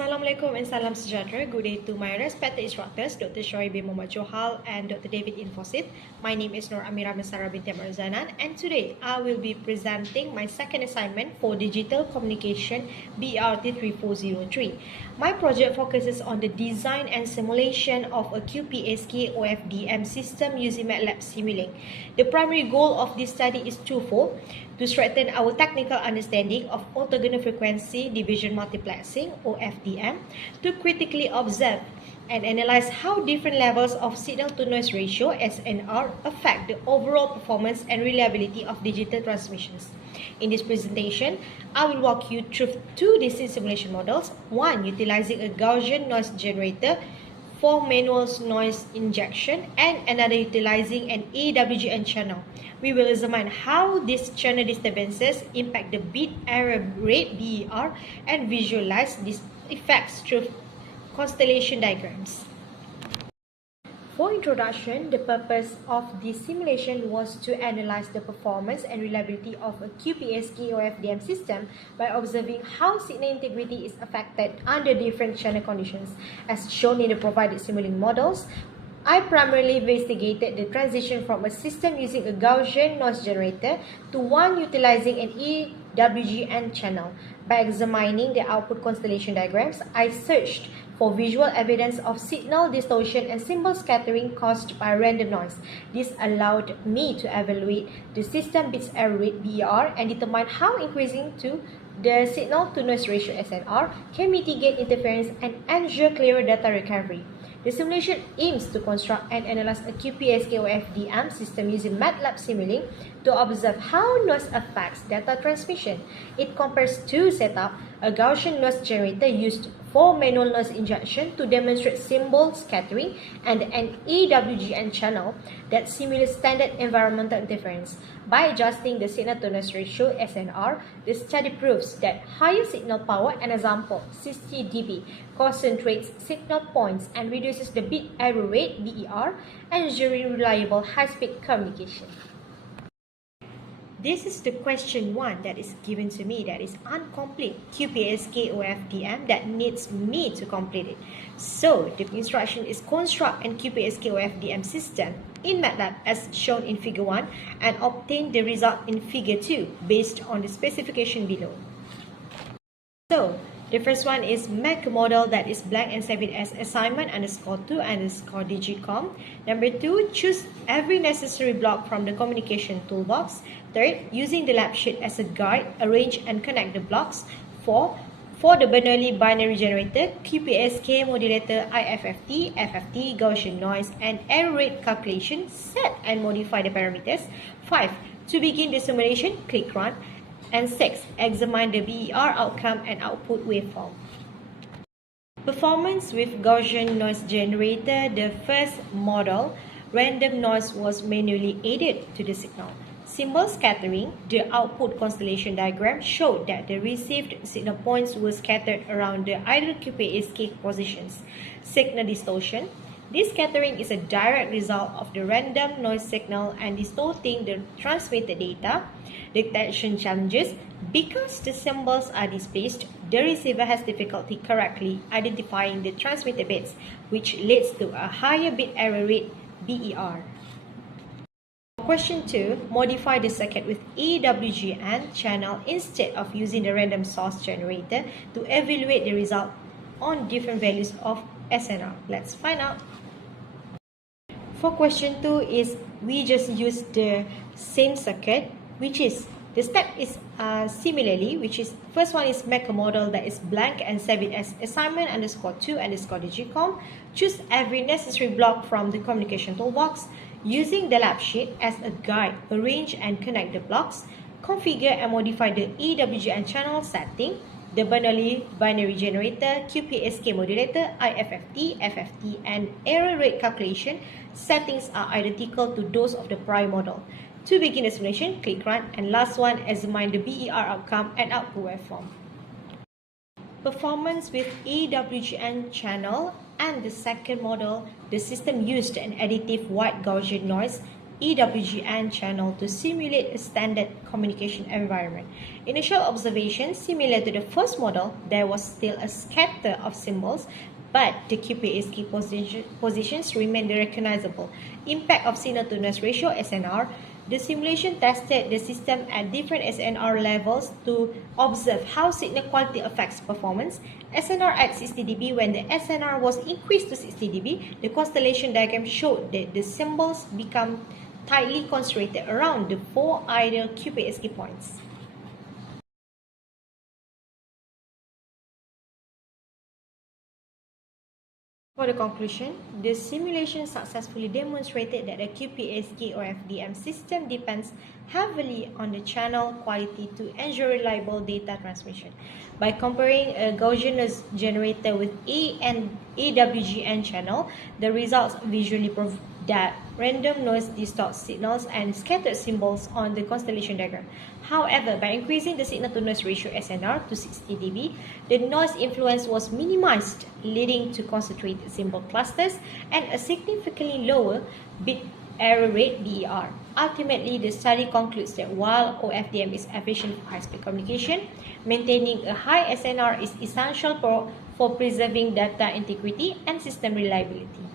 Assalamualaikum and salam sejahtera. Good day to my respected instructors, Dr. Shoaib bin Muhammad Johal and Dr. David Infosit. My name is Nur Amira Masara binti Marzanan, and today I will be presenting my second assignment for Digital Communication BRT 3403. My project focuses on the design and simulation of a Qpsk Ofdm system using MATLAB Simulink. The primary goal of this study is twofold: to strengthen our technical understanding of orthogonal frequency division multiplexing (Ofdm), to critically observe and analyze how different levels of signal-to-noise ratio (SNR) affect the overall performance and reliability of digital transmissions. In this presentation, I will walk you through two distinct simulation models, one utilizing a Gaussian noise generator for manual noise injection and another utilizing an Awgn channel. We will examine how these channel disturbances impact the bit error rate (BER) and visualize these effects through constellation diagrams. For introduction, the purpose of this simulation was to analyze the performance and reliability of a Qpsk Ofdm system by observing how signal integrity is affected under different channel conditions. As shown in the provided Simulink models, I primarily investigated the transition from a system using a Gaussian noise generator to one utilizing an Awgn channel. By examining the output constellation diagrams, I searched for visual evidence of signal distortion and symbol scattering caused by random noise. This allowed me to evaluate the system bits error rate (BER) and determine how increasing to the signal-to-noise ratio (SNR) can mitigate interference and ensure clearer data recovery. The simulation aims to construct and analyze a Qpsk Ofdm system using MATLAB Simulink to observe how noise affects data transmission. It compares two setups: a Gaussian noise generator used for manual noise injection to demonstrate symbol scattering and an Awgn channel that simulates standard environmental interference. By adjusting the signal-to-noise ratio (SNR), the study proves that higher signal power, an example 60 dB, concentrates signal points and reduces the bit error rate (BER), ensuring reliable high-speed communication. This is the question 1 that is given to me, that is incomplete Qpsk Ofdm that needs me to complete it. So the instruction is construct an Qpsk Ofdm system in MATLAB as shown in figure 1 and obtain the result in figure 2 based on the specification below. So the first one is make a model that is blank and save it as assignment_2_digicom. Number 2, choose every necessary block from the communication toolbox. Third, using the lab sheet as a guide, arrange and connect the blocks. 4, for the Bernoulli binary generator, Qpsk modulator, IFFT, FFT, Gaussian noise, and error rate calculation, set and modify the parameters. 5, to begin the simulation, click Run. And 6, examine the BER outcome and output waveform. Performance with Gaussian noise generator. The first model, random noise was manually added to the signal. Symbol scattering. The output constellation diagram showed that the received signal points were scattered around the ideal Qpsk positions. Signal distortion. This scattering is a direct result of the random noise signal and distorting the transmitted data. Detection challenges. Because the symbols are displaced, the receiver has difficulty correctly identifying the transmitted bits, which leads to a higher bit error rate (BER). Question 2. Modify the circuit with Awgn channel instead of using the random source generator to evaluate the result on different values of SNR. Let's find out. For question 2 is we just use the same circuit, which is the step is similarly, which is first one is make a model that is blank and save it as assignment_2_digicom. Choose every necessary block from the communication toolbox. Using the lab sheet as a guide, arrange and connect the blocks. Configure and modify the Awgn channel setting, the Bernoulli binary generator, Qpsk modulator, IFFT, FFT, and error rate calculation settings are identical to those of the prior model. To begin the simulation, click Run, and last one, examine the BER outcome and output waveform. Performance with Awgn channel and the second model, the system used an additive white Gaussian noise EWGN channel to simulate a standard communication environment. Initial observations similar to the first model, there was still a scatter of symbols, but the Qpsk positions remained recognizable. Impact of signal-to-noise ratio (SNR). The simulation tested the system at different SNR levels to observe how signal quality affects performance. SNR at 60 dB. When the SNR was increased to 60 dB, the constellation diagram showed that the symbols become tightly concentrated around the 4 ideal Qpsk points. For the conclusion, the simulation successfully demonstrated that the Qpsk or Ofdm system depends heavily on the channel quality to ensure reliable data transmission. By comparing a Gaussian noise generator with A and AWGN channel, the results visually prove that random noise distorts signals and scattered symbols on the constellation diagram. However, by increasing the signal-to-noise ratio (SNR) to 60 dB, the noise influence was minimized, leading to concentrated symbol clusters and a significantly lower bit error rate (BER). Ultimately, the study concludes that while Ofdm is efficient for high-speed communication, maintaining a high SNR is essential for preserving data integrity and system reliability.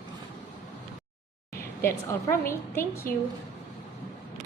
That's all from me. Thank you.